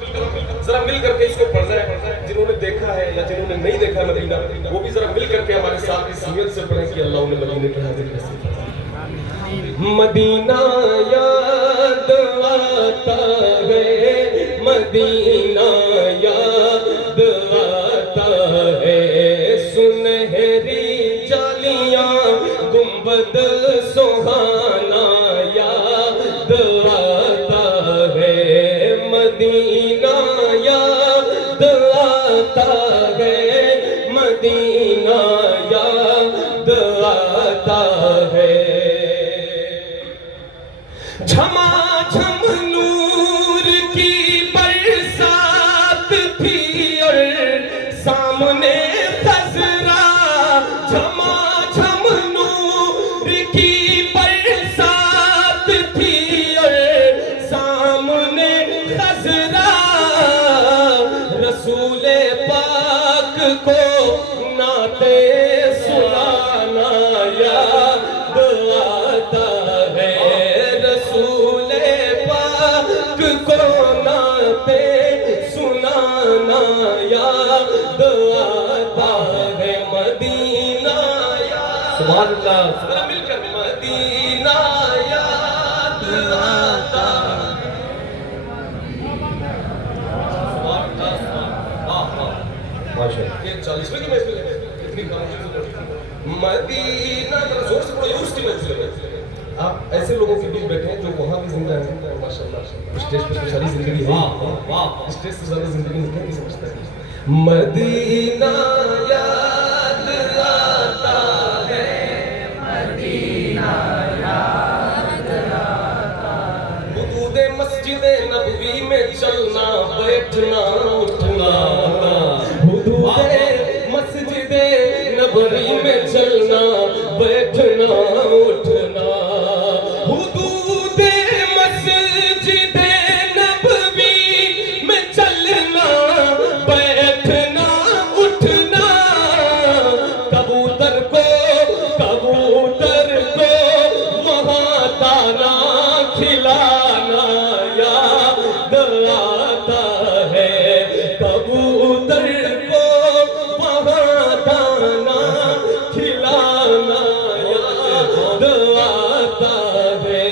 जरा मिल करके इसको पढ़ना है। जिन्होंने देखा है या जिन्होंने नहीं देखा मदीना, वो भी जरा मिल करके हमारे साथ इस नियत से पढ़ें कि अल्लाह उन्हें मदीने की हाजिर नसीब फरमाए। मदीना याद आता है, मदीना याद आता है, सुनहरी जालियां गुंबद सुहाना याद आता है, मदीना याद आता है, मदीना याद आता है। झमाझम नूर की बरसात थी और सामने खजरा, झमाझम नूर की बरसात थी और सामने खजरा, रसूले पाक को नाते सुनाना याद आता है, रसूले पाक को नाते सुनाना याद आता है, मदीना याद। सुभान अल्लाह, मिलकर मदीना याद आता है। माशाअल्लाह, ये 40वें की महफिल है, इतनी खामोशी से पढ़ी। मदीना जरा जोर से पढ़ो, उसकी महफिल है। आप ऐसे लोगों के बीच बैठे हैं जो वहाँ भी जिंदा हैं, माशाअल्लाह। स्टेज पे तो सारी जिंदगी है, वाह, स्टेज से ज़्यादा जिंदगी नहीं है, समझता है। मदीना याद आता है, मदीना याद आता है, हुदूदे मस्जिदे नबवी में चलना बैठना उठना, हुदूदे मस्जिदे नबवी में चलना बैठना उठना, हुदूदे मस्जिदे नबवी में चलना बैठना उठना, कबूतर को वहाँ दाना खिलाना याद आता है, कबूतर को वहाँ दाना खिलाना याद आता है।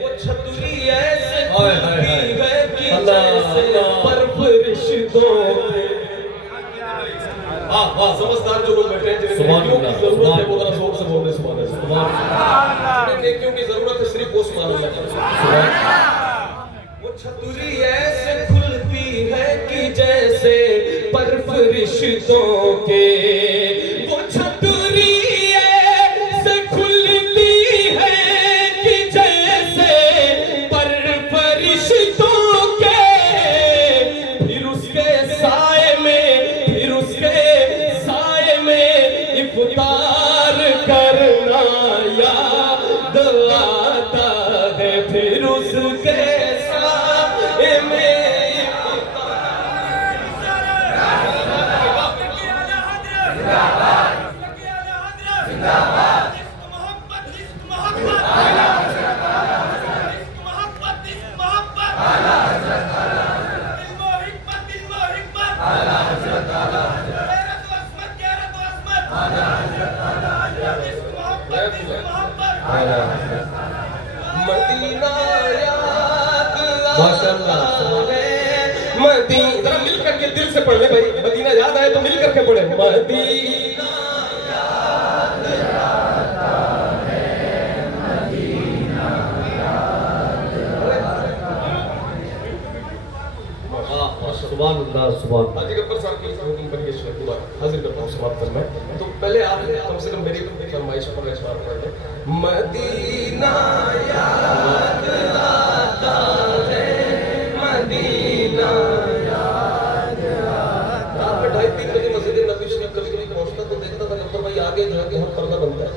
वो छतरी ऐसे खुलती है कि जैसे परवरिशों में। वाह, समझदार जो लोग बैठे हैं, जिन्हें नेकियों की जरूरत है, वो जरा जोर से बोल रहे सुभान अल्लाह। जिन्हें नेकियों की जरूरत है, सिर्फ वो सुभान अल्लाह। वो छतरी ऐसे खुलती है कि जैसे परवरिशों के, वो छतरी ऐसे खुलती है कि जैसे परवरिशों के, फिर उसके साए में इफ्तार करना याद आता है, फिर उसके साए में मदीना याद आता है, मदीना। जरा मिल करके दिल से पढ़ ले भाई, मदीना याद आए तो मिल करके पढ़े, मदीना याद आता है, मदीना याद आता है। सुभान अल्लाह, सुभान। हाजी गब्बर साहब की हुक्म पर ये शेर दुआ हाजिर करता हूँ समाप्त करना है। तो पहले आप कम से कम मेरी फरमाइश पर इस्तेमाल कर लें। मदीना याद आता है, मदीना याद आता है। 2:30-3 बजे मस्जिद नबवी शरीफ कभी पहुंचता तो देखता था गब्बर भाई आगे जो है कि हम पर्दा बनता है,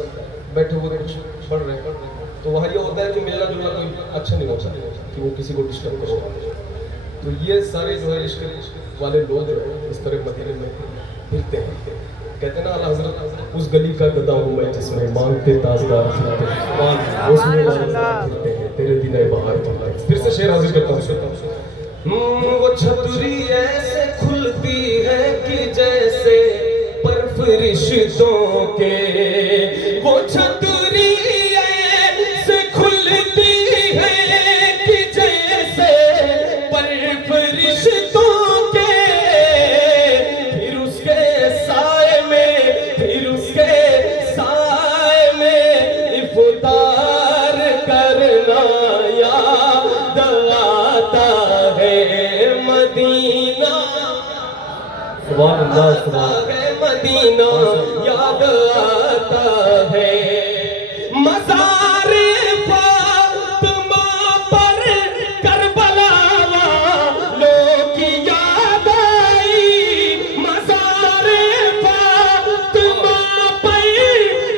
बैठे हुए कुछ पढ़ रहे हैं। तो वहाँ ये होता है कि मिलना जुलना कोई अच्छा नहीं होता कि वो किसी को डिस्टर्ब करो। तो ये सारे जो है इश्क वाले लोग इस तरह मदीने में फिरते हैं। कहते ना अल्लाह हज़रत उस गली का गदा हूँ मैं जिसमें मांगते ताजदार फिरते हैं, उसमें फिरते हैं तेरे दिन बहार फिर से शेर हाजिर करता हूँ। वो छतरी ऐसे खुलती है कि जैसे परफरिश्तों के, वो छतरी ऐसे खुलती है कि जैसे परफरिश्तों के, फिर उसके साए में, फिर उसके साए में इफ्तार करना याद आता है मदीना। सुभान अल्लाह, सुभान है मदीना याद आता है। मज़ारे फातिमा पर करबला वालों की याद आई, मज़ारे फातिमा पर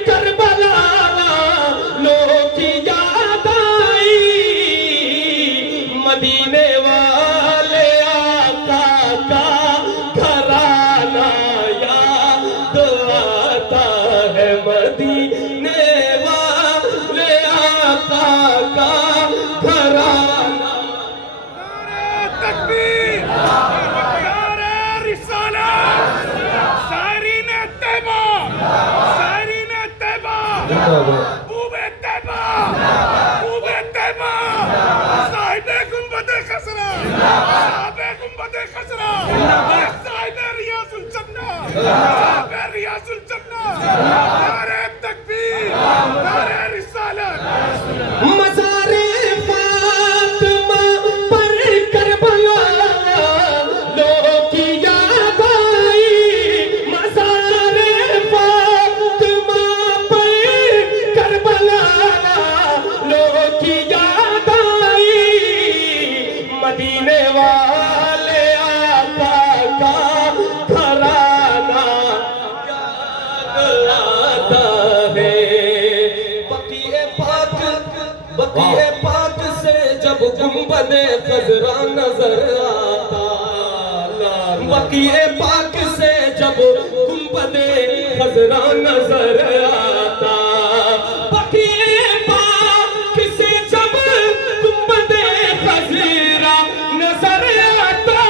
करबला वालों की याद आई। मदीने वाले आका का घराना याद आता है, मदीने वाले आका का घराना। तकबीर, नारे रिसालत, शायरीन तैबा, शायरीन तैबा, महबूबे तैबा, महबूबे तैबा, साहिबे गुंबदे खसरा, साहिबे गुंबदे खसरा, साहिबे रियाजुल जन्नह, साहिबे रियाजुल जन्नह। नारे तकबीर, नारे रिसालत। मज़ारे फातिमा पर करबला वालों की याद आई, मज़ारे फातिमा पर करबला वालों की याद आई। मदीने वाले आका का घराना याद आता है। बकीए पाक से जब गुंबदे खजरा नजर आता, बकीए पाक से जब गुंबदे खजरा नजर आता, बकीए पाक से जब गुंबदे खजरा नजर आता,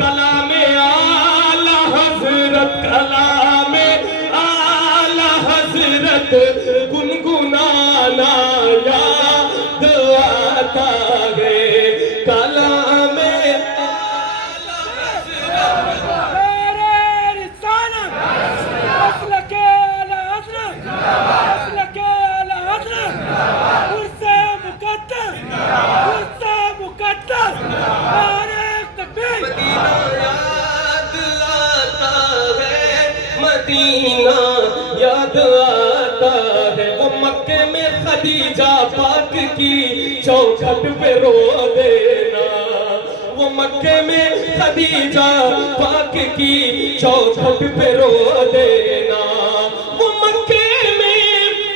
कलामे आला हजरत, कलामे आला हजरत गुनगुनाना याद आता है। कलामे आला हजरत। नारे रिसालत, मसलके आला हज़रत, मसलके आला हज़रत, उर्से मुक़द्दस, उर्से मुक़द्दस। नारे तकबीर। मदीना याद आता है, मदीना याद आता है। वो मक्के में खदीजा पाक की चौखट पे रो देना, वो मक्के में खदीजा पाक की चौखट पे रो देना, वो मक्के में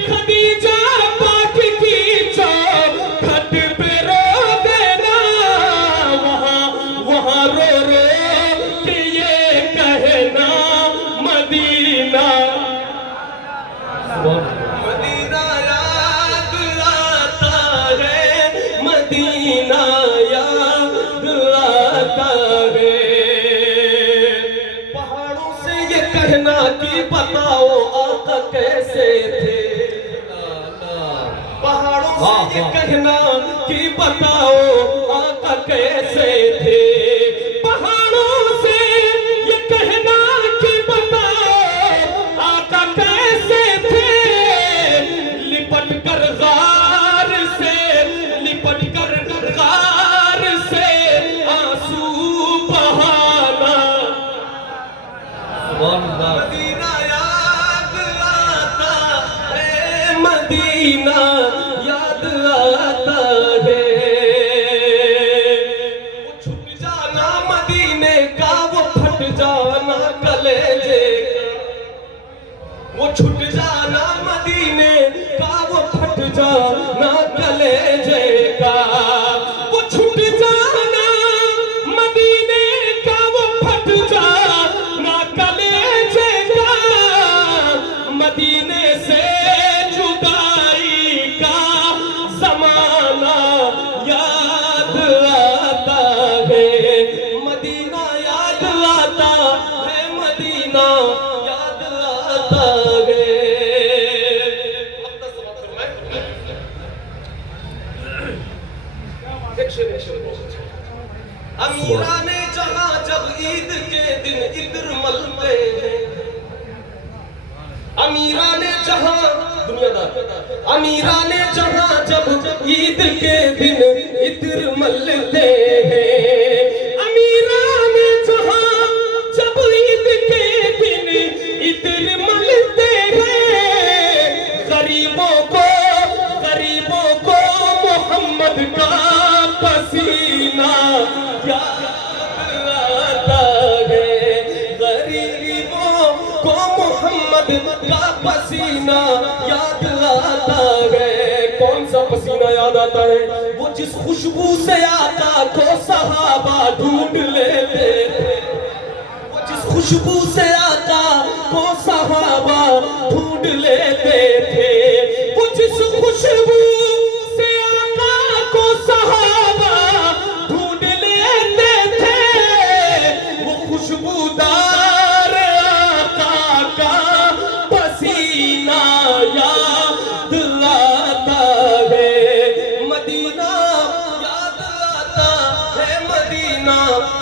खदीजा पाक की चौखट पे रो देना। वहाँ रो रो के ये कहना मदीना, मदीना याद आता है, मदीना याद आता है। पहाड़ों से ये कहना कि बताओ आका कैसे थे, पहाड़ों से ये कहना कि बताओ आका कैसे थे, पहाड़ों से ये कहना कि बताओ आका कैसे थे। लिपट कर गार से, लिपट कर गार से आंसू बहाना। मदीना याद आता है, मदीना याद आता है। अमीरा ने जहां जब ईद के दिन इत्र मलते हैं, अमीरा ने जहां दुनियादार, अमीरा ने जहां जब ईद के दिन इत्र मलते हैं, अमीरा ने जहां जब ईद के दिन इत्र मलते हैं, गरीबों को मोहम्मद का पसीना याद आता है, गरीबों को मोहम्मद का पसीना याद आता है। कौन सा पसीना याद आता है? वो जिस खुशबू से आका को सहाबा ढूंढ लेते थे, वो जिस खुशबू से आका को सहाबा ढूंढ लेते थे, वो जिस खुशबू से आका को सहाबा ढूंढ लेते थे, वो खुशबूदार आका का पसीना याद आता है, मदीना याद आता है, मदीना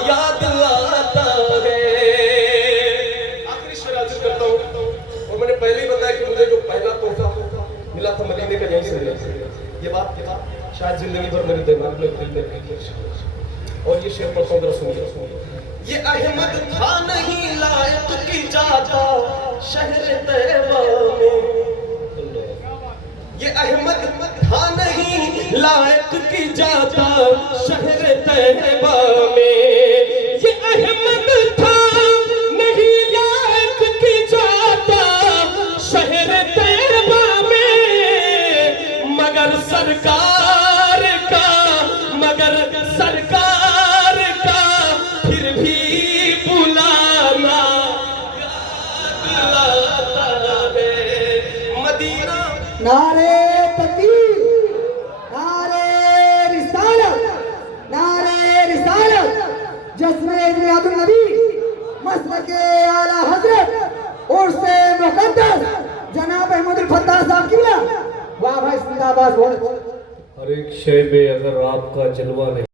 याद आता है। आखिरी शेर अर्ज करता हूँ, और मैंने पहले ही बताया कि मुझे जो पहला तोहफा मिला था मदीने का यहीं से मिला। ये बात शायद जिंदगी भर मेरे दिमाग में दिल में रही है। और ये शेर पढ़ता हूँ, जरा सुनिए। ये अहमद था नहीं लायक की जाता शहर तैयबा में, ये अहमद था नहीं लायक की जाता शहर तैयबा में, ये अहमद था नहीं लायक की जाता शहर तैयबा में, मगर सरकार का फिर भी बुलाना याद आता है, मदीना। नारे तकबीर, नारे रिसालत, नारे रिसालत, जश्न मिलादुन नबी, मसलके आला हजरत उर्से मुकद्दस जनाब अहमदुल फत्ताह साहब किबला। वाह भाई जिंदाबाद। हर एक शय में अगर आपका जलवा नहीं